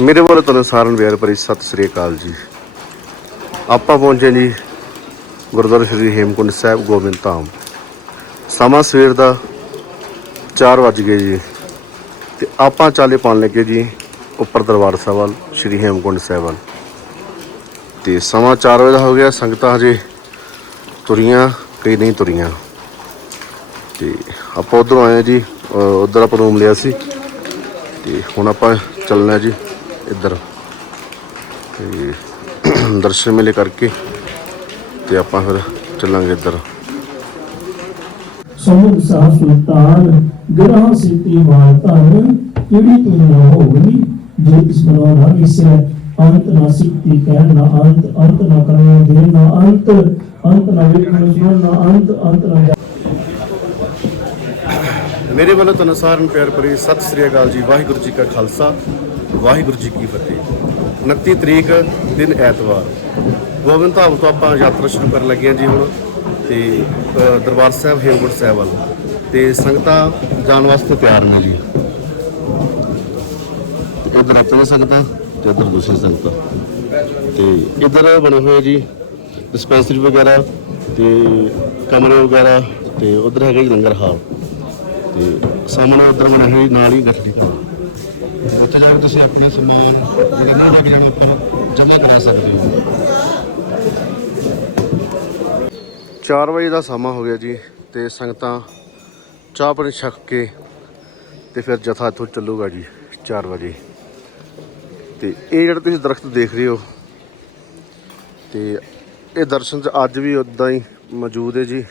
ਮੇਰੇ ਵੱਲੋਂ ਤੁਹਾਨੂੰ ਸਾਰਿਆਂ ਨੂੰ ਪਿਆਰ ਭਰੀ ਸਤਿ ਸ੍ਰੀ ਅਕਾਲ ਜੀ। ਆਪਾਂ ਪਹੁੰਚੇ ਜੀ ਗੁਰਦੁਆਰਾ ਸ੍ਰੀ ਹੇਮਕੁੰਡ ਸਾਹਿਬ ਗੋਬਿੰਦ ਧਾਮ। ਸਮਾਂ ਸਵੇਰ ਦਾ 4 ਵੱਜ ਗਏ ਜੀ ਤੇ ਆਪਾਂ ਚਾਲੇ ਪਾਉਣ ਲੱਗੇ ਜੀ ਉੱਪਰ ਦਰਬਾਰ ਸਾਹਿਬ ਵੱਲ, ਸ੍ਰੀ ਹੇਮਕੁੰਡ ਸਾਹਿਬ ਵੱਲ। ਤੇ ਸਮਾਂ 4 ਵਜੇ ਦਾ ਹੋ ਗਿਆ, ਸੰਗਤਾਂ ਹਜੇ ਤੁਰੀਆਂ, ਕਈ ਨਹੀਂ ਤੁਰੀਆਂ। ਤੇ ਆਪਾਂ ਉਧਰੋਂ ਆਏ ਹਾਂ ਜੀ ਉਧਰ ਆਪਾਂ ਰੂਮ ਲਿਆ ਸੀ। ਤੇ ਹੁਣ ਆਪਾਂ ਚੱਲਣਾ ਜੀ ਇੱਧਰ। ਤੇ ਦਰਸ਼ਨ ਮੇਲੇ ਕਰਕੇ ਤੇ ਆਪਾਂ ਫਿਰ ਚੱਲਾਂਗੇ ਇੱਧਰ। ਸਮੁਦ ਸਾਹ ਸੁਲਤਾਨ ਗ੍ਰਹ ਸਿੱਤੀ ਮਾਲ ਧਨ ਕਿਹੜੀ ਤੂੰ ਨਾ ਹੋਵੀ ਜੇ ਇਸ ਮਨੋ ਨਾ ਵਿਸੈ ਅੰਤ ਨਾ ਸਿੱਤੀ ਕਹਿ ਨਾ ਅੰਤ ਅੰਤ ਨਾ ਕਰਨੇ ਦੇ ਨਾ ਅੰਤ ਅੰਤ ਨਾ ਵੇਖਣ ਸੁਣ ਨਾ ਅੰਤ ਅੰਤ ਨਾ ਮੇਰੇ ਵੱਲੋਂ ਤੁਹਾਨੂੰ ਸਾਰਿਆਂ ਨੂੰ ਪਿਆਰ ਭਰੀ ਸਤਿ ਸ੍ਰੀ ਅਕਾਲ ਜੀ ਵਾਹਿਗੁਰੂ ਜੀ ਕਾ ਖਾਲਸਾ। ਵਾਹਿਗੁਰੂ ਜੀ ਕੀ ਫਤਿਹ। 29 ਤਰੀਕ ਦਿਨ ਐਤਵਾਰ। ਗੋਬਿੰਦ ਧਾਮ ਤੋਂ ਆਪਾਂ ਯਾਤਰਾ ਸ਼ੁਰੂ ਕਰਨ ਲੱਗੇ ਹਾਂ ਜੀ ਹੁਣ ਤੇ ਦਰਬਾਰ ਸਾਹਿਬ, ਹੇਮਕੁੰਟ ਸਾਹਿਬ ਵੱਲ। ਤੇ ਸੰਗਤਾਂ ਜਾਣ ਵਾਸਤੇ ਤਿਆਰ ਨੇ ਜੀ। ਤੇ ਇੱਧਰ ਆਪਣੇ ਸੰਗਤਾਂ ਤੇ ਇੱਧਰ ਦੂਸਰੀ ਸੰਗਤਾਂ ਤੇ ਇੱਧਰ ਬਣੇ ਹੋਏ ਜੀ ਡਿਸਪੈਂਸਰੀ ਵਗੈਰਾ ਤੇ ਕਮਰੇ ਵਗੈਰਾ ਤੇ ਉਧਰ ਹੈਗਾ ਜੀ ਲੰਗਰ ਹਾਲ। ਤੇ ਸਾਹਮਣੇ ਉਧਰ ਬਣੇ ਹੋਏ ਨਾਲ ਹੀ ਗੱਠੜੀ ਘਰ ਉੱਥੇ ਜਾ ਕੇ ਤੁਸੀਂ ਆਪਣਾ ਸਮਾਨ ਜਿਹੜਾ ਨਹੀਂ ਲੈ ਜਾਣਾ ਉੱਪਰ ਜਮ੍ਹਾਂ ਕਰਾ ਸਕਦੇ ਹੋ। 4 ਵਜੇ ਦਾ ਸਮਾਂ ਹੋ ਗਿਆ ਜੀ ਤੇ ਸੰਗਤਾਂ ਚਾਹ ਪਾਣੀ ਛਕ ਕੇ ਤੇ ਫਿਰ ਜਥਾ ਇੱਥੋਂ ਚੱਲੂਗਾ ਜੀ 4 ਵਜੇ। ਤੇ ਇਹ ਜਿਹੜਾ ਤੁਸੀਂ ਦਰਖਤ ਦੇਖ ਰਹੇ ਹੋ ਤੇ ਇਹ ਦਰਸ਼ਨ ਚ ਅੱਜ ਵੀ ਉਦਾਂ ਹੀ ਮੌਜੂਦ ਹੈ ਜੀ।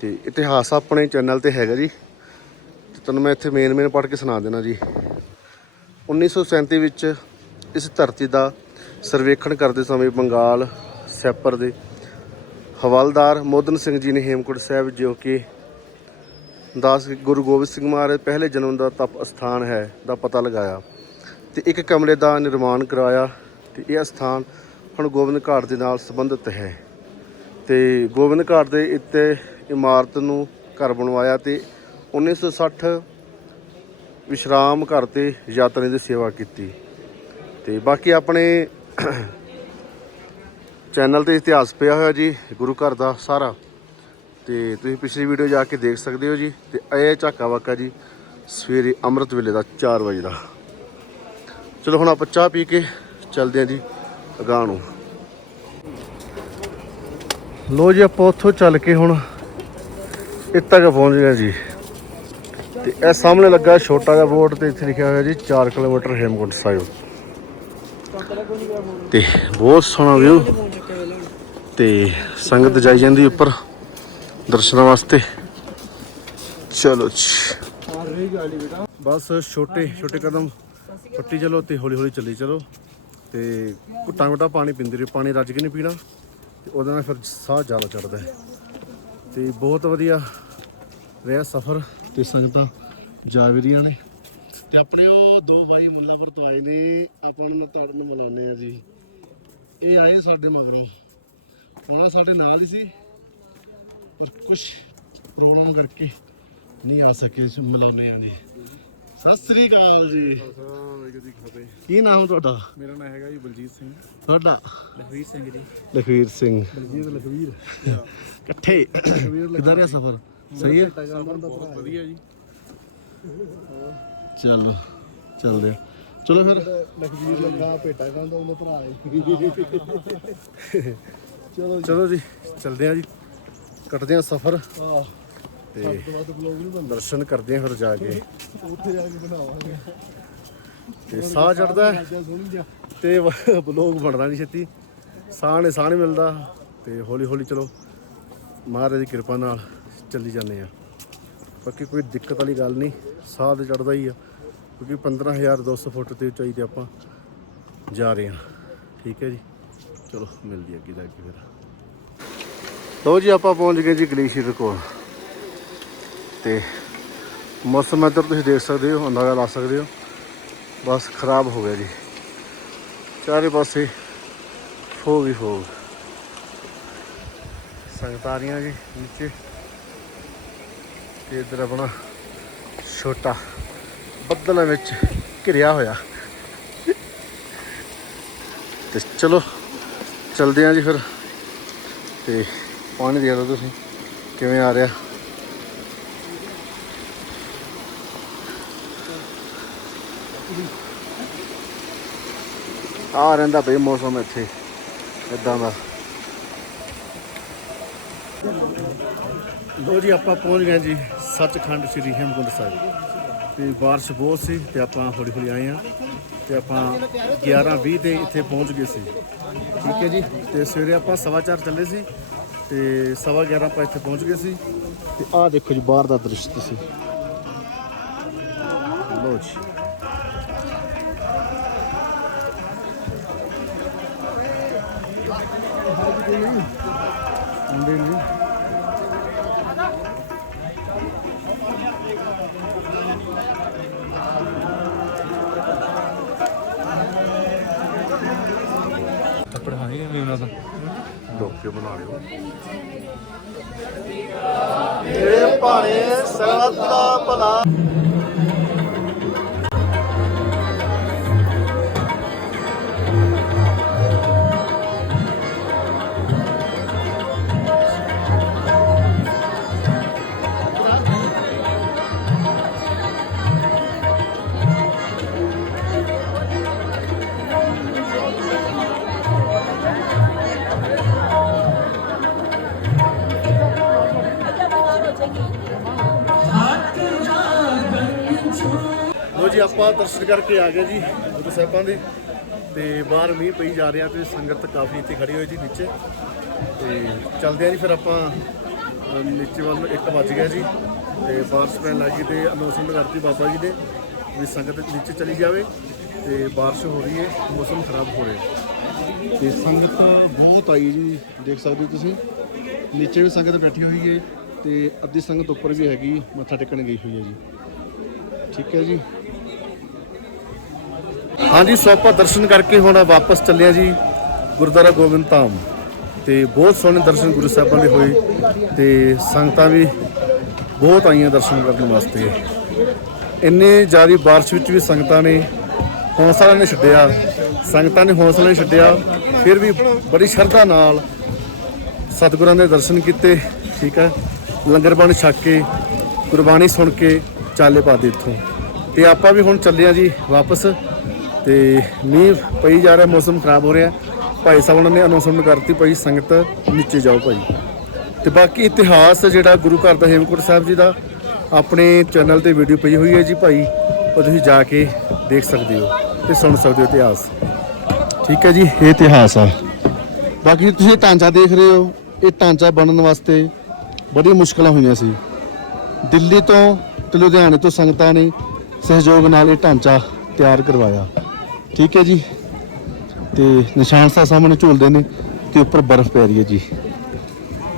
ਤੇ ਇਤਿਹਾਸ ਆਪਣੇ ਚੈਨਲ ਤੇ ਹੈਗਾ ਜੀ। ਤੇ ਤੁਹਾਨੂੰ ਮੈਂ ਇੱਥੇ ਮੇਨ ਮੇਨ ਪੜ੍ਹ ਕੇ ਸੁਣਾ ਦੇਣਾ ਜੀ। 1937 ਵਿੱਚ ਇਸ ਧਰਤੀ ਦਾ ਸਰਵੇਖਣ ਕਰਦੇ ਸਮੇਂ ਬੰਗਾਲ ਸੈਪਰ ਦੇ ਹਵਾਲਦਾਰ ਮੋਦਨ ਸਿੰਘ ਜੀ ਨੇ ਹੇਮਕੁੰਟ ਸਾਹਿਬ ਜੋ ਕਿ ਦਾਸ ਗੁਰੂ ਗੋਬਿੰਦ ਸਿੰਘ ਮਹਾਰਾਜ ਪਹਿਲੇ ਜਨਮ ਦਾ ਤਪ ਅਸਥਾਨ ਹੈ ਦਾ ਪਤਾ ਲਗਾਇਆ ਤੇ ਇੱਕ ਕਮਰੇ ਦਾ ਨਿਰਮਾਣ ਕਰਾਇਆ ਤੇ ਇਹ ਅਸਥਾਨ ਹੁਣ ਗੋਬਿੰਦ ਘਾਟ ਦੇ ਨਾਲ ਸੰਬੰਧਿਤ ਹੈ ਤੇ ਗੋਬਿੰਦ ਘਾਟ ਦੇ ਇੱਤੇ ਇਮਾਰਤ ਨੂੰ ਘਰ ਬਣਵਾਇਆ ਤੇ 1960 ਵਿਸ਼ਰਾਮ ਘਰ ਤੇ ਯਾਤਰੀ ਦੀ ਸੇਵਾ ਕੀਤੀ। ਤੇ ਬਾਕੀ ਆਪਣੇ ਚੈਨਲ ਤੇ ਇਤਿਹਾਸ ਪਿਆ ਹੋਇਆ ਜੀ, ਗੁਰੂ ਘਰ ਦਾ ਸਾਰਾ। ਤੇ ਤੁਸੀਂ ਪਿਛਲੀ ਵੀਡੀਓ ਜਾ ਕੇ ਦੇਖ ਸਕਦੇ ਹੋ ਜੀ। ਤੇ ਇਹ ਝਾਕਾ ਵਾਕਾ ਜੀ, ਸਵੇਰੇ ਅੰਮ੍ਰਿਤ ਵੇਲੇ ਦਾ 4 ਵਜੇ ਦਾ। ਚਲੋ ਹੁਣ ਆਪਾਂ ਚਾਹ ਪੀ ਕੇ ਚੱਲਦੇ ਹਾਂ ਜੀ, ਅਗਾਂਹ ਨੂੰ। ਲੋ ਜੀ, ਆਪਾਂ ਉੱਥੋਂ ਚੱਲ ਕੇ ਹੁਣ ਇੱਥੇ ਤੱਕ ਪਹੁੰਚ ਗਏ ਜੀ। ਤੇ ਇਹ ਸਾਹਮਣੇ ਲੱਗਾ ਛੋਟਾ ਜਿਹਾ ਬੋਰਡ ਤੇ ਇੱਥੇ ਲਿਖਿਆ ਹੋਇਆ ਜੀ 4 ਕਿਲੋਮੀਟਰ ਹੇਮਕੁੰਟ ਸਾਹਿਬ। ਤੇ ਬਹੁਤ ਸੋਹਣਾ ਵਿਊ ਤੇ ਸੰਗਤ ਜਾਈ ਜਾਂਦੀ ਉੱਪਰ ਦਰਸ਼ਨਾਂ ਵਾਸਤੇ। ਚਲੋ ਜੀ। ਬਸ ਛੋਟੇ ਛੋਟੇ ਕਦਮ ਪੱਟੀ ਚਲੋ ਤੇ ਹੌਲੀ ਹੌਲੀ ਚੱਲੀ ਚਲੋ। ਤੇ ਘੁੱਟਾ ਘੁੱਟਾ ਪਾਣੀ ਪੀਂਦੇ ਰਹੋ, ਪਾਣੀ ਰੱਜ ਕੇ ਨਹੀਂ ਪੀਣਾ। ਤੇ ਉਹਦੇ ਨਾਲ ਫਿਰ ਸਾਹ ਜ਼ਿਆਦਾ ਚੜਦਾ ਹੈ। ਤੇ ਬਹੁਤ ਵਧੀਆ ਰਿਹਾ ਸਫ਼ਰ। ਤੇ ਸੰਗਤਾਂ ਜਾ ਵੀ ਰਹੀਆਂ ਨੇ। ਤੇ ਆਪਣੇ ਉਹ ਦੋ ਭਾਈ ਮੁੱਲਾਪੁਰ ਤੋਂ ਆਏ ਨੇ ਆਪਾਂ ਨੂੰ ਤੁਹਾਡੇ ਨੂੰ ਮਿਲਾਉਂਦੇ ਆ ਜੀ। ਇਹ ਆਏ ਸਾਡੇ ਮਗਰੋਂ। ਉਹਨਾਂ ਸਾਡੇ ਨਾਲ ਹੀ ਸੀ ਪਰ ਕੁਝ ਪ੍ਰੋਬਲਮ ਕਰਕੇ ਨਹੀਂ ਆ ਸਕੇ ਇਸ ਮਿਲਾਉਂਦੇ ਆ ਜੀ। ਸਤਿ ਸ੍ਰੀ ਅਕਾਲ ਜੀ। ਕੀ ਨਾਮ ਤੁਹਾਡਾ? ਮੇਰਾ ਨਾਮ ਹੈਗਾ ਜੀ ਬਲਜੀਤ ਸਿੰਘ। ਤੁਹਾਡਾ? ਲਖਵੀਰ ਸਿੰਘ ਜੀ। ਲਖਵੀਰ ਸਿੰਘ। ਬਲਜੀਤ ਲਖਵੀਰ। ਇਕੱਠੇ। ਕਿਦਾਂ ਰਿਹਾ ਸਫ਼ਰ? ਸਹੀ ਹੈ? ਬਹੁਤ ਵਧੀਆ ਜੀ। ਚਲੋ ਚੱਲਦੇ ਆ। ਚਲੋ ਫਿਰ। ਲਖਵੀਰ ਲੱਗਾ ਭੇਟਾ ਕਹਿੰਦਾ ਉਹਨੇ ਭਰਾ ਚਲੋ ਚਲੋ ਜੀ ਚੱਲਦੇ ਆ ਜੀ। ਕੱਟਦੇ ਆ ਸਫ਼ਰ। ਆਹ ਤੇ ਦਰਸ਼ਨ ਕਰਦੇ ਆ ਫਿਰ ਜਾ ਕੇ। ਉੱਥੇ ਜਾ ਕੇ ਬਣਾਵਾਂਗੇ। ਤੇ ਸਾਹ ਚੜਦਾ ਤੇ ਬਲੌਗ ਬਣਦਾ ਨਹੀਂ ਛੇਤੀ। ਸਾਹ ਨੇ ਸਾਹ ਨਹੀਂ ਮਿਲਦਾ। ਤੇ ਹੌਲੀ ਹੌਲੀ ਚਲੋ। ਮਹਾਰਾਜ ਦੀ ਕਿਰਪਾ ਨਾਲ। ਚੱਲੀ ਜਾਂਦੇ ਆ। ਬਾਕੀ ਕੋਈ ਦਿੱਕਤ ਵਾਲੀ ਗੱਲ ਨਹੀਂ, ਸਾਹ ਤੇ ਚੜਦਾ ਹੀ ਆ। ਕਿਉਂਕਿ 15200 ਫੁੱਟ ਤੇ ਉਚਾਈ ਤੇ ਆਪਾਂ ਜਾ ਰਹੇ ਹਾਂ। ਠੀਕ ਹੈ ਜੀ? ਚਲੋ, ਮਿਲਦੀ ਅੱਗੇ ਜਾ ਕੇ ਫਿਰ। ਲੋ ਜੀ, ਆਪਾਂ ਪਹੁੰਚ ਗਏ ਜੀ ਗਲੇਸ਼ੀਅਰ ਕੋਲ। ਤੇ ਮੌਸਮ ਇੱਧਰ ਤੁਸੀਂ ਦੇਖ ਸਕਦੇ ਹੋ, ਅੰਦਾਜ਼ਾ ਲਾ ਸਕਦੇ ਹੋ। ਬਸ ਖਰਾਬ ਹੋ ਗਿਆ ਜੀ। ਚਾਰੇ ਪਾਸੇ ਫੋਗ ਹੀ ਫੋਗ ਸੰਗਤਾਂ ਆ ਰਹੀਆਂ ਜੀ ਨੀਚੇ। ਤੇ ਇੱਧਰ ਆਪਣਾ ਛੋਟਾ ਬੱਦਲਾਂ ਵਿੱਚ ਘਿਰਿਆ ਹੋਇਆ। ਤੇ ਚਲੋ, ਚਲਦੇ ਆਂ ਜੀ ਫਿਰ। ਤੇ ਪਾਣੀ ਦੇ ਦਿਓ ਤੁਸੀਂ, ਕਿਵੇਂ ਆ ਰਿਹਾ? ਆ ਰਹਿੰਦਾ ਬਈ ਮੌਸਮ ਇੱਥੇ, ਇਦਾਂ ਦਾ। ਲੋ ਜੀ, ਆਪਾਂ ਪਹੁੰਚ ਗਏ ਜੀ ਸੱਚਖੰਡ ਸ੍ਰੀ ਹੇਮਕੁੰਟ ਸਾਹਿਬ। ਤੇ ਬਾਰਿਸ਼ ਬਹੁਤ ਸੀ ਤੇ ਆਪਾਂ ਹੌਲੀ ਹੌਲੀ ਆਏ ਆ ਤੇ ਆਪਾਂ 11:20 ਤੇ ਇੱਥੇ ਪਹੁੰਚ ਗਏ ਸੀ। ਠੀਕ ਹੈ ਜੀ, ਤੇ ਸਵੇਰੇ ਆਪਾਂ ਸਵਾ ਚਾਰ ਚੱਲੇ ਸੀ ਤੇ ਸਵਾ 11 ਆਪਾਂ ਇੱਥੇ ਪਹੁੰਚ ਗਏ ਸੀ। ਤੇ ਆਹ ਦੇਖੋ ਜੀ, ਬਾਹਰ ਦਾ ਦ੍ਰਿਸ਼ ਤੁਸੀਂ। ਲੋ ਜੀ। ਹੁੰਦੇ ਨਹੀਂ ਪੜਾਈ ਵੀ ਉਹਨਾਂ ਦਾ ਡੋਕੇ ਬਣਾ ਲਿਓ। ਇਹ ਭਾਣੇ ਸਰਬੱਤ ਦਾ ਭਲਾ ਲੋ ਦਰਸ਼ਨ ਕਰਕੇ ਆ ਗਏ ਜੀ ਗੁਰੂ ਸਾਹਿਬਾਂ ਦੇ। ਤੇ ਬਾਹਰ ਮੀਂਹ ਪਈ ਜਾ ਰਿਹਾ ਤੇ ਸੰਗਤ ਕਾਫੀ ਇੱਥੇ ਖੜੀ ਹੋਈ ਜੀ ਨੀਚੇ। ਤੇ ਚਲਦੇ ਆ ਜੀ ਫਿਰ ਆਪਾਂ ਨੀਚੇ ਵੱਲ ਨੂੰ 1 ਵੱਜ ਗਿਆ ਜੀ। ਤੇ ਬਾਰਿਸ਼ ਪੈਣ ਲੱਗੀ ਤੇ ਅਨਾਉਂਸਮੈਂਟ ਕਰਤੀ ਬਾਬਾ ਜੀ ਨੇ ਵੀ ਸੰਗਤ ਨੀਚੇ ਚਲੀ ਜਾਵੇ। ਤੇ ਬਾਰਿਸ਼ ਹੋ ਰਹੀ ਹੈ, ਮੌਸਮ ਖਰਾਬ ਹੋ ਰਿਹਾ। ਤੇ ਸੰਗਤ ਬਹੁਤ ਆਈ ਜੀ, ਦੇਖ ਸਕਦੇ ਹੋ ਤੁਸੀਂ। ਨੀਚੇ ਵੀ ਸੰਗਤ ਬੈਠੀ ਹੋਈ ਹੈ ਤੇ ਅੱਧੀ ਸੰਗਤ ਉੱਪਰ ਵੀ ਹੈਗੀ, ਮੱਥਾ ਟੇਕਣ ਗਈ ਹੋਈ ਹੈ ਜੀ। ਠੀਕ ਹੈ ਜੀ। ਹਾਂਜੀ, ਸੋ ਆਪਾਂ ਦਰਸ਼ਨ ਕਰਕੇ ਹੁਣ ਵਾਪਸ ਚੱਲਿਆ ਜੀ ਗੁਰਦੁਆਰਾ ਗੋਬਿੰਦ ਧਾਮ। ਤੇ ਬਹੁਤ ਸੋਹਣੇ ਦਰਸ਼ਨ ਗੁਰੂ ਸਾਹਿਬਾਂ ਦੇ ਹੋਏ ਤੇ ਸੰਗਤਾਂ ਵੀ ਬਹੁਤ ਆਈਆਂ ਦਰਸ਼ਨ ਕਰਨ ਵਾਸਤੇ। ਇੰਨੇ ਜ਼ਿਆਦਾ ਬਾਰਿਸ਼ ਵਿੱਚ ਵੀ ਸੰਗਤਾਂ ਨੇ ਹੌਸਲਾ ਨਹੀਂ ਛੱਡਿਆ। ਸੰਗਤਾਂ ਨੇ ਹੌਸਲਾ ਨਹੀਂ ਛੱਡਿਆ, ਫਿਰ ਵੀ ਬੜੀ ਸ਼ਰਧਾ ਨਾਲ ਸਤਿਗੁਰਾਂ ਦੇ ਦਰਸ਼ਨ ਕੀਤੇ, ਠੀਕ ਹੈ। ਲੰਗਰ ਪਾਣੀ ਛਕ ਕੇ, ਗੁਰਬਾਣੀ ਸੁਣ ਕੇ ਚਾਲੇ ਪਾ ਦੇ ਇੱਥੋਂ। ਤੇ ਆਪਾਂ ਵੀ ਹੁਣ ਚੱਲੇ ਆ ਜੀ ਵਾਪਸ। ਤੇ ਮੀਂਹ ਪਈ ਜਾ ਰਿਹਾ, ਮੌਸਮ ਖਰਾਬ ਹੋ ਰਿਹਾ। ਭਾਈ ਸਾਹਿਬ ਉਹਨਾਂ ਨੇ ਅਨਾਉਂਸਮੈਂਟ ਕਰਤੀ, ਭਾਈ ਸੰਗਤ ਨੀਚੇ ਜਾਓ ਭਾਈ। ਤੇ ਬਾਕੀ ਇਤਿਹਾਸ ਜਿਹੜਾ ਗੁਰੂ ਘਰ ਦਾ ਹੇਮਕੁੰਟ ਸਾਹਿਬ ਜੀ ਦਾ, ਆਪਣੇ ਚੈਨਲ ਤੇ ਵੀਡੀਓ ਪਈ ਹੋਈ ਹੈ ਜੀ ਭਾਈ, ਉਹ ਤੁਸੀਂ ਜਾ ਕੇ ਦੇਖ ਸਕਦੇ ਹੋ ਤੇ ਸੁਣ ਸਕਦੇ ਹੋ ਇਤਿਹਾਸ। ਠੀਕ ਹੈ ਜੀ? ਇਹ ਇਤਿਹਾਸ ਆ। ਬਾਕੀ ਤੁਸੀਂ ਢਾਂਚਾ ਦੇਖ ਰਹੇ ਹੋ, ਇਹ ਢਾਂਚਾ ਬਣਨ ਵਾਸਤੇ ਬੜੀ ਮੁਸ਼ਕਲਾਂ ਹੋਈਆਂ ਸੀ। ਦਿੱਲੀ ਤੋਂ ਤੇ ਲੁਧਿਆਣੇ ਤੋਂ ਸੰਗਤਾਂ ਨੇ ਸਹਿਯੋਗ ਨਾਲ ਇਹ ਢਾਂਚਾ ਤਿਆਰ ਕਰਵਾਇਆ। ਠੀਕ ਹੈ ਜੀ। ਤੇ ਨਿਸ਼ਾਨ ਸਾਹਿਬ ਸਾਹਮਣੇ ਝੂਲਦੇ ਨੇ ਤੇ ਉੱਪਰ ਬਰਫ਼ ਪੈ ਰਹੀ ਹੈ ਜੀ।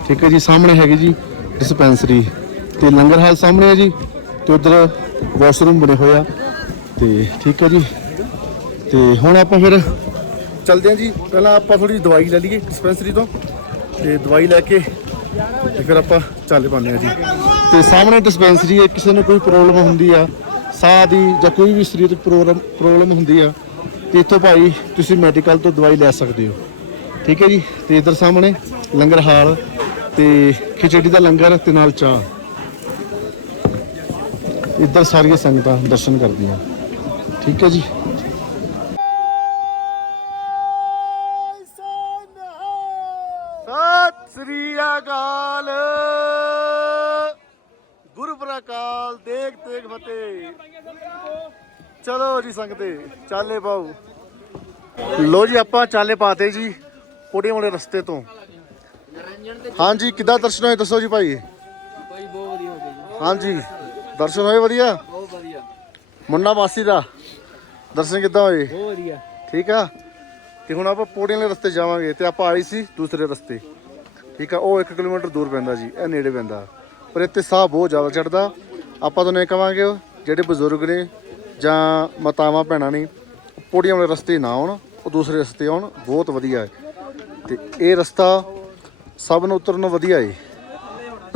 ਠੀਕ ਹੈ ਜੀ, ਸਾਹਮਣੇ ਹੈਗੀ ਜੀ ਡਿਸਪੈਂਸਰੀ ਤੇ ਲੰਗਰ ਹਾਲ ਸਾਹਮਣੇ ਹੈ ਜੀ ਤੇ ਉਧਰ ਵਾਸ਼ਰੂਮ ਬਣੇ ਹੋਇਆ ਤੇ ਠੀਕ ਹੈ ਜੀ। ਤੇ ਹੁਣ ਆਪਾਂ ਫਿਰ ਚਲਦੇ ਹਾਂ ਜੀ। ਪਹਿਲਾਂ ਆਪਾਂ ਥੋੜੀ ਦਵਾਈ ਲੈ ਲਈਏ ਡਿਸਪੈਂਸਰੀ ਤੋਂ ਤੇ ਦਵਾਈ ਲੈ ਕੇ ਤੇ ਫਿਰ ਆਪਾਂ ਚੱਲ ਪਾਉਂਦੇ ਹਾਂ ਜੀ। ਤੇ ਸਾਹਮਣੇ ਡਿਸਪੈਂਸਰੀ ਹੈ, ਕਿਸੇ ਨੂੰ ਕੋਈ ਪ੍ਰੋਬਲਮ ਹੁੰਦੀ ਆ, ਸਾਹ ਦੀ ਜਾਂ ਕੋਈ ਵੀ ਸਰੀਰਕ ਪ੍ਰੋਬਲਮ ਪ੍ਰੋਬਲਮ ਹੁੰਦੀ ਆ ਤੇ ਇੱਥੋਂ ਭਾਈ ਤੁਸੀਂ ਮੈਡੀਕਲ ਤੋਂ ਦਵਾਈ ਲੈ ਸਕਦੇ ਹੋ। ਠੀਕ ਹੈ ਜੀ? ਤੇ ਇਧਰ ਸਾਹਮਣੇ ਲੰਗਰ ਹਾਲ ਤੇ ਖਿਚੜੀ ਦਾ ਲੰਗਰ ਤੇ ਨਾਲ ਚਾਹ। ਇੱਧਰ ਸਾਰੀਆਂ ਸੰਗਤਾਂ ਦਰਸ਼ਨ ਕਰਦੀਆਂ। ਠੀਕ ਹੈ ਜੀ? ਸਤਿ ਸ੍ਰੀ ਅਕਾਲ। ਗੁਰੂ ਪ੍ਰਕਾਲ ਦੇਖ ਤੇਗ ਫਤਿਹ। ਚਲੋ ਜੀ ਸੰਗਤੇ ਚਾਲੇ ਪਾਓ। ਲੋ ਜੀ ਆਪਾਂ ਚਾਲੇ ਪਾਤੇ ਜੀ ਕੋੜੀਆਂ ਵਾਲੇ ਰਸਤੇ ਤੋਂ। ਹਾਂਜੀ ਕਿੱਦਾਂ ਦਰਸ਼ਨ ਹੋਏ ਦੱਸੋ ਜੀ ਭਾਈ? ਭਾਈ ਬਹੁਤ ਵਧੀਆ ਹੋ ਗਿਆ ਜੀ। ਹਾਂਜੀ ਦਰਸ਼ਨ ਹੋਏ ਵਧੀਆ? ਬਹੁਤ ਵਧੀਆ। ਮੁੰਨਾ ਮਾਸੀ ਦਾ ਦਰਸ਼ਨ ਕਿੱਦਾਂ ਹੋਏ? ਬਹੁਤ ਵਧੀਆ। ਠੀਕ ਆ? ਤੇ ਹੁਣ ਆਪਾਂ ਪੌੜੀਆਂ ਵਾਲੇ ਰਸਤੇ ਜਾਵਾਂਗੇ ਤੇ ਆਪਾਂ ਆਈ ਸੀ ਦੂਸਰੇ ਰਸਤੇ। ਠੀਕ ਆ ਉਹ 1 ਕਿਲੋਮੀਟਰ ਦੂਰ ਪੈਂਦਾ ਜੀ ਇਹ ਨੇੜੇ ਪੈਂਦਾ। ਪਰ ਇੱਥੇ ਸਾਹ ਬਹੁਤ ਜ਼ਿਆਦਾ ਚੜਦਾ ਆਪਾਂ ਤੁਹਾਨੂੰ ਇਹ ਕਵਾਂਗੇ ਜਿਹੜੇ ਬਜ਼ੁਰਗ ਨੇ ਜਾਂ ਮਾਤਾਵਾਂ ਭੈਣਾਂ ਨਹੀਂ ਪੋੜੀਆਂ ਵਾਲੇ ਰਸਤੇ ਨਾ ਆਉਣ, ਉਹ ਦੂਸਰੇ ਰਸਤੇ ਆਉਣ, ਬਹੁਤ ਵਧੀਆ ਹੈ। ਤੇ ਇਹ ਰਸਤਾ ਸਭ ਨੂੰ ਉਤਰਨ ਨੂੰ ਵਧੀਆ ਏ।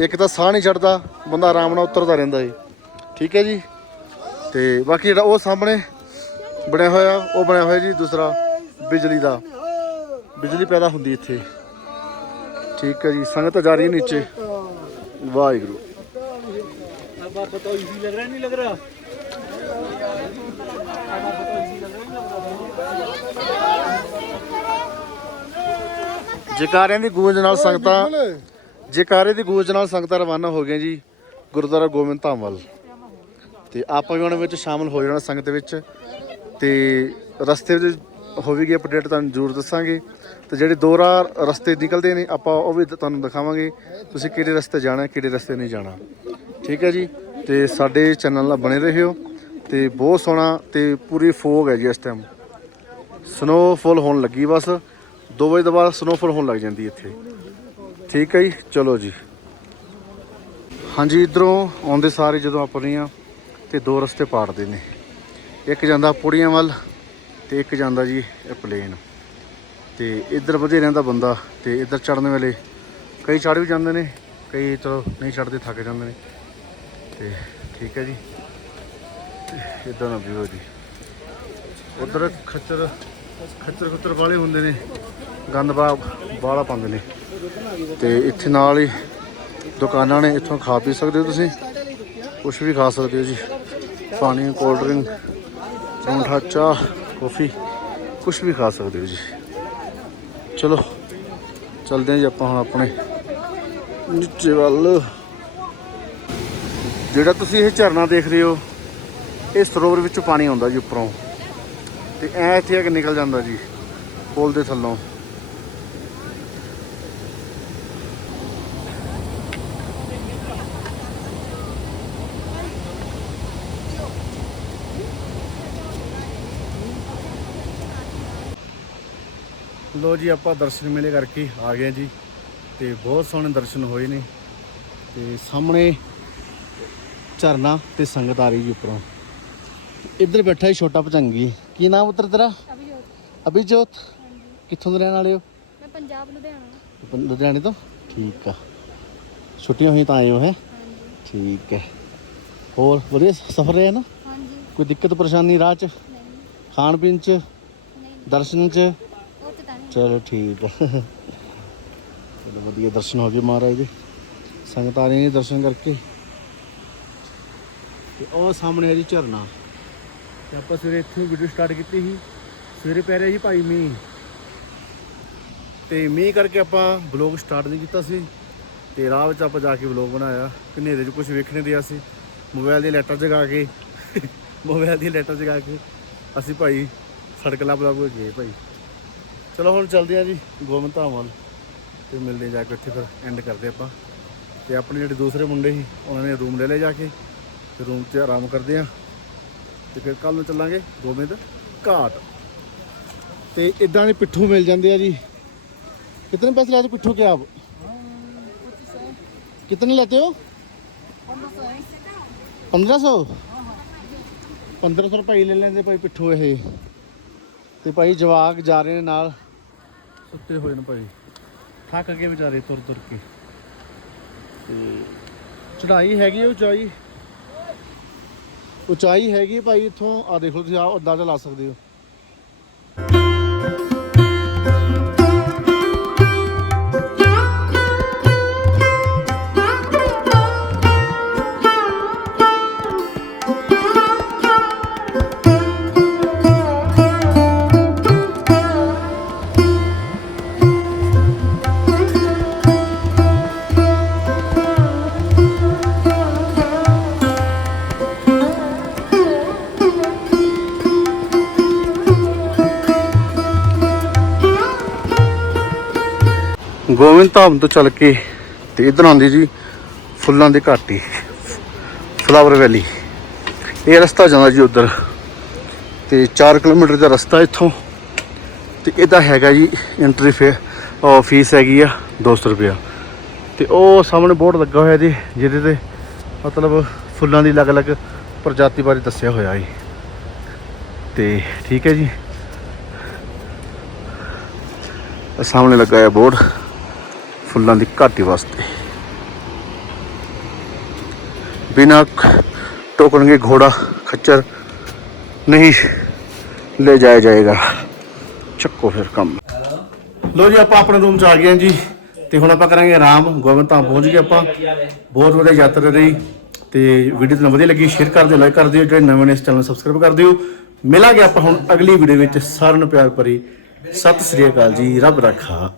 ਇੱਕ ਤਾਂ ਸਾਹ ਨਹੀਂ ਛੱਡਦਾ, ਬੰਦਾ ਆਰਾਮ ਨਾਲ ਉਤਰਦਾ ਰਹਿੰਦਾ ਏ। ਠੀਕ ਹੈ ਜੀ? ਤੇ ਬਾਕੀ ਜਿਹੜਾ ਉਹ ਸਾਹਮਣੇ ਬਣਿਆ ਹੋਇਆ, ਉਹ ਬਣਿਆ ਹੋਇਆ ਜੀ ਦੂਸਰਾ ਬਿਜਲੀ ਦਾ। ਬਿਜਲੀ ਪੈਦਾ ਹੁੰਦੀ ਇੱਥੇ। ਠੀਕ ਹੈ ਜੀ, ਸੰਗਤ ਜਾ ਰਹੀ ਹੈ ਨੀਚੇ। ਵਾਹਿਗੁਰੂ। ਬਾਬਾ ਤਾਂ ਇਹ ਵੀ ਲੱਗ ਰਿਹਾ, ਨਹੀਂ ਲੱਗ ਰਿਹਾ? ਜਕਾਰਿਆਂ ਦੀ ਗੂੰਜ ਨਾਲ ਸੰਗਤਾਂ ਜਕਾਰੇ ਦੀ ਗੂੰਜ ਨਾਲ ਸੰਗਤਾਂ ਰਵਾਨਾ ਹੋ ਗਈਆਂ ਜੀ ਗੁਰਦੁਆਰਾ ਗੋਬਿੰਦ ਧਾਮ ਵੱਲ। ਤੇ ਆਪਾਂ ਵੀ ਉਹਨਾਂ ਵਿੱਚ ਸ਼ਾਮਲ ਹੋ ਜਾਣਾ ਸੰਗਤ ਵਿੱਚ। ਤੇ ਰਸਤੇ ਵਿੱਚ ਹੋ ਵੀ ਗਈ ਅਪਡੇਟ ਤੁਹਾਨੂੰ ਜ਼ਰੂਰ ਦੱਸਾਂਗੇ। ਤੇ ਜਿਹੜੇ ਦੋ ਰਾਹ ਰਸਤੇ ਨਿਕਲਦੇ ਨੇ ਆਪਾਂ ਉਹ ਵੀ ਤੁਹਾਨੂੰ ਦਿਖਾਵਾਂਗੇ। ਤੁਸੀਂ ਕਿਹੜੇ ਰਸਤੇ ਜਾਣਾ ਕਿਹੜੇ ਰਸਤੇ ਨਹੀਂ ਜਾਣਾ। ਠੀਕ ਹੈ ਜੀ? ਤੇ ਸਾਡੇ ਚੈਨਲ ਨਾਲ ਬਣੇ ਰਹਿਓ। ਤੇ ਬਹੁਤ ਸੋਹਣਾ ਤੇ ਪੂਰੀ ਫੋਗ ਹੈ ਜੀ ਇਸ ਟਾਈਮ ਸਨੋਫਾਲ ਹੋਣ ਲੱਗੀ ਬਸ। 2 ਵਜੇ ਤੋਂ ਬਾਅਦ ਸਨੋਫਾਲ ਹੋਣ ਲੱਗ ਜਾਂਦੀ ਇੱਥੇ। ਠੀਕ ਹੈ ਜੀ, ਚਲੋ ਜੀ। ਹਾਂਜੀ, ਇਧਰੋਂ ਆਉਂਦੇ ਸਾਰੇ ਜਦੋਂ ਆਪਣੀ ਆ ਤੇ ਦੋ ਰਸਤੇ ਪਾੜਦੇ ਨੇ। ਇੱਕ ਜਾਂਦਾ ਪੁੜੀਆਂ ਵੱਲ ਤੇ ਇੱਕ ਜਾਂਦਾ ਜੀ ਪਲੇਨ ਤੇ ਇੱਧਰ ਵਧੇ ਰਹਿੰਦਾ ਬੰਦਾ ਤੇ ਇੱਧਰ ਚੜਨ ਵੇਲੇ ਕਈ ਚੜ ਵੀ ਜਾਂਦੇ ਨੇ, ਕਈ ਚਲੋ ਨਹੀਂ ਚੜਦੇ ਥੱਕ ਜਾਂਦੇ ਨੇ। ਤੇ ਠੀਕ ਹੈ ਜੀ। ਇਦਾਂ ਦਾ ਵਿਊ ਜੀ? ਉਧਰ ਖੱਚਰ ਖੱਚਰ ਖੁੱਤਰ ਵਾਲੇ ਹੁੰਦੇ ਨੇ, ਗੰਦ ਬਾਲਾ ਪਾਉਂਦੇ ਨੇ। ਤੇ ਇੱਥੇ ਨਾਲ ਹੀ ਦੁਕਾਨਾਂ ਨੇ, ਇੱਥੋਂ ਖਾ ਪੀ ਸਕਦੇ ਹੋ ਤੁਸੀਂ। ਕੁਝ ਵੀ ਖਾ ਸਕਦੇ ਹੋ ਜੀ। ਪਾਣੀ ਕੋਲਡ ਡਰਿੰਕ ਪਰੌਂਠਾ, ਚਾਹ ਕੌਫੀ ਕੁਝ ਵੀ ਖਾ ਸਕਦੇ ਹੋ ਜੀ। ਚਲੋ, ਚਲਦੇ ਹਾਂ ਜੀ ਆਪਾਂ ਹੁਣ ਆਪਣੇ ਨੀਚੇ ਵੱਲ। ਜਿਹੜਾ ਤੁਸੀਂ ਇਹ ਝਰਨਾ ਦੇਖ ਰਹੇ ਹੋ ਇਹ ਸਰੋਵਰ ਵਿੱਚੋਂ ਪਾਣੀ ਆਉਂਦਾ ਜੀ ਉੱਪਰੋਂ। ਤੇ ਐ ਇੱਥੇ ਆ ਕੇ ਨਿਕਲ ਜਾਂਦਾ ਜੀ, ਪੁਲ ਦੇ ਥੱਲੋਂ। ਲੋ ਜੀ, ਆਪਾਂ ਦਰਸ਼ਨ ਮੇਲੇ ਕਰਕੇ ਆ ਗਏ ਜੀ। ਤੇ ਬਹੁਤ ਸੋਹਣੇ ਦਰਸ਼ਨ ਹੋਏ ਨੇ। ਤੇ ਸਾਹਮਣੇ ਝਰਨਾ ਤੇ ਸੰਗਤ ਆ ਰਹੀ ਜੀ ਉੱਪਰੋਂ। ਇੱਧਰ ਬੈਠਾ ਹੀ ਛੋਟਾ ਭਚੰਗੀ ਕੀ ਨਾਮ ਉਤਰ ਤੇਰਾ? ਅਭਿਜੋਤ। ਅਭਿਜੋਤ? ਕਿੱਥੋਂ ਦੇ ਰਹਿਣ ਵਾਲੇ ਹੋ? ਮੈਂ ਪੰਜਾਬ ਲੁਧਿਆਣਾ। ਪ- ਲੁਧਿਆਣੇ ਤੋਂ? ਠੀਕ ਆ। ਛੁੱਟੀਆਂ ਹੋਈਆਂ ਤਾਂ ਆਏ ਹੋ ਹੈ? ਹਾਂਜੀ। ਠੀਕ ਹੈ। ਹੋਰ ਵਧੀਆ ਸਫ਼ਰ ਰਿਹਾ ਨਾ? ਹਾਂਜੀ। ਕੋਈ ਦਿੱਕਤ ਪਰੇਸ਼ਾਨੀ ਰਾਹ 'ਚ? ਨਹੀਂ। ਖਾਣ ਪੀਣ 'ਚ? ਨਹੀਂ। ਦਰਸ਼ਨ 'ਚ? ਉਹ ਤੇ ਤਾਂ ਨਹੀਂ। ਚਲੋ ਠੀਕ ਆ। ਚਲੋ ਵਧੀਆ ਦਰਸ਼ਨ ਹੋ ਗਏ ਮਹਾਰਾਜ ਦੇ। ਸੰਗਤ ਨੇ ਦਰਸ਼ਨ ਕਰਕੇ। ਤੇ ਉਹ ਸਾਹਮਣੇ ਹੈ ਜੀ ਝਰਨਾ। ਤੇ ਆਪਾਂ ਸਵੇਰੇ ਇੱਥੋਂ ਵੀਡੀਓ ਸਟਾਰਟ ਕੀਤੀ ਸੀ। ਸਵੇਰੇ ਪੈ ਰਿਹਾ ਸੀ ਭਾਈ ਮੀਂਹ। ਤੇ ਮੀਂਹ ਕਰਕੇ ਆਪਾਂ ਬਲੌਗ ਸਟਾਰਟ ਨਹੀਂ ਕੀਤਾ ਸੀ। ਤੇ ਰਾਹ ਵਿੱਚ ਆਪਾਂ ਜਾ ਕੇ ਬਲੌਗ ਬਣਾਇਆ। ਕਿ ਹਨੇਰੇ 'ਚ ਕੁਝ ਵੇਖਣੇ ਦਿਆ ਸੀ ਮੋਬਾਈਲ ਦੀ ਲੈਟਰ ਜਗਾ ਕੇ। ਮੋਬਾਈਲ ਦੀ ਲੈਟਰ ਜਗਾ ਕੇ ਅਸੀਂ ਭਾਈ ਸੜਕ ਲੱਭ ਲੱਭ ਕੇ ਗਏ ਭਾਈ। ਚਲੋ ਹੁਣ ਚੱਲਦੇ ਆ ਜੀ ਗੋਬਿੰਦ ਧਾਮ ਵੱਲ। ਤੇ ਮਿਲਦੇ ਜਾ ਕੇ ਉੱਥੇ ਫਿਰ ਐਂਡ ਕਰਦੇ ਆਪਾਂ। ਤੇ ਆਪਣੇ ਜਿਹੜੇ ਦੂਸਰੇ ਮੁੰਡੇ ਸੀ, ਉਹਨਾਂ ਨੇ ਰੂਮ ਲੈ ਲਿਆ ਜਾ ਕੇ। ਤੇ ਰੂਮ 'ਚ ਆਰਾਮ ਕਰਦੇ ਆ ਤੇ ਫਿਰ ਕੱਲ ਨੂੰ ਚੱਲਾਂਗੇ ਗੋਬਿੰਦ ਘਾਟ। ਤੇ ਇਦਾਂ ਦੇ ਪਿੱਠੂ ਮਿਲ ਜਾਂਦੇ ਆ ਜੀ। ਕਿਤਨੇ ਪੈਸੇ ਲੈਦੇ ਪਿੱਠੂ ਕੇ ਆਪ? ਕਿਤਨੇ ਲੈਤੇ ਹੋ? 1500 1500 ਰੁਪਏ ਲੈ ਲੈਂਦੇ ਭਾਈ ਪਿੱਠੂ ਇਹ। ਤੇ ਭਾਈ ਜਵਾਕ ਜਾ ਰਹੇ ਨੇ ਨਾਲ। ਸੁੱਤੇ ਹੋਏ ਨੇ ਭਾਈ। ਥੱਕ ਕੇ ਵਿਚਾਰੇ ਤੁਰ ਤੁਰ ਕੇ। ਤੇ ਚੜਾਈ ਹੈਗੀ ਉਹ ਚਾਈ ਉਚਾਈ ਹੈਗੀ ਭਾਈ ਇੱਥੋਂ ਆ ਲਓ ਤੁਸੀਂ ਆ ਅੰਦਾਜ਼ਾ ਲਾ ਸਕਦੇ ਹੋ। ਗੋਬਿੰਦ ਧਾਮ ਤੋਂ ਚੱਲ ਕੇ ਤੇ ਇਧਰ ਆਉਂਦੀ ਜੀ ਫੁੱਲਾਂ ਦੀ ਘਾਟੀ ਫਲਾਵਰ ਵੈਲੀ ਇਹ ਰਸਤਾ ਜਾਂਦਾ ਜੀ ਉਧਰ। ਤੇ 4 ਕਿਲੋਮੀਟਰ ਦਾ ਰਸਤਾ ਇੱਥੋਂ। ਤੇ ਇਹਦਾ ਹੈਗਾ ਜੀ ਐਂਟਰੀ ਫੇ ਫੀਸ ਹੈਗੀ ਆ 200 ਰੁਪਇਆ। ਤੇ ਉਹ ਸਾਹਮਣੇ ਬੋਰਡ ਲੱਗਾ ਹੋਇਆ ਜੀ, ਜਿਹਦੇ ਤੇ ਮਤਲਬ ਫੁੱਲਾਂ ਦੀ ਅਲੱਗ-ਅਲੱਗ ਪ੍ਰਜਾਤੀ ਬਾਰੇ ਦੱਸਿਆ ਹੋਇਆ ਜੀ। ਤੇ ਠੀਕ ਹੈ ਜੀ। ਸਾਹਮਣੇ ਲੱਗਾ ਹੈ ਬੋਰਡ। ਫੁੱਲਾਂ ਦੀ ਘਾਟੀ ਵਾਸਤੇ। ਬਿਨਾ ਟੋਕਣ ਘੋੜਾ, ਖੱਚਰ ਨਹੀਂ ਲੈ ਜਾਇਆ ਜਾਏਗਾ। ਚੱਕੋ ਫਿਰ ਕੰਮ। ਲੋ ਜੀ, ਆਪਾਂ ਆਪਣੇ ਰੂਮ ਚ ਆ ਗਏ ਜੀ। ਤੇ ਹੁਣ ਆਪਾਂ ਕਰਾਂਗੇ ਆਰਾਮ। ਗੋਬਿੰਦ ਧਾਮ ਪਹੁੰਚ ਗਏ ਆਪਾਂ। ਬਹੁਤ ਵਧੀਆ ਯਾਤਰਾ ਰਹੀ। ਤੇ ਵੀਡੀਓ ਤੁਹਾਨੂੰ ਵਧੀਆ ਲੱਗੀ ਸ਼ੇਅਰ ਕਰ ਦਿਓ ਲਾਈਕ ਕਰ ਦਿਓ। ਜਿਹੜੇ ਨਵੇਂ ਨੇ ਇਸ ਚੈਨਲ ਨੂੰ ਸਬਸਕ੍ਰਾਈਬ ਕਰ ਦਿਓ। ਮਿਲਾਂਗੇ ਆਪਾਂ ਹੁਣ ਅਗਲੀ ਵੀਡੀਓ ਵਿੱਚ। ਸਾਰਿਆਂ ਨੂੰ ਪਿਆਰ ਭਰੀ। ਸਤਿ ਸ੍ਰੀ ਅਕਾਲ ਜੀ। ਰੱਬ ਰੱਖਾ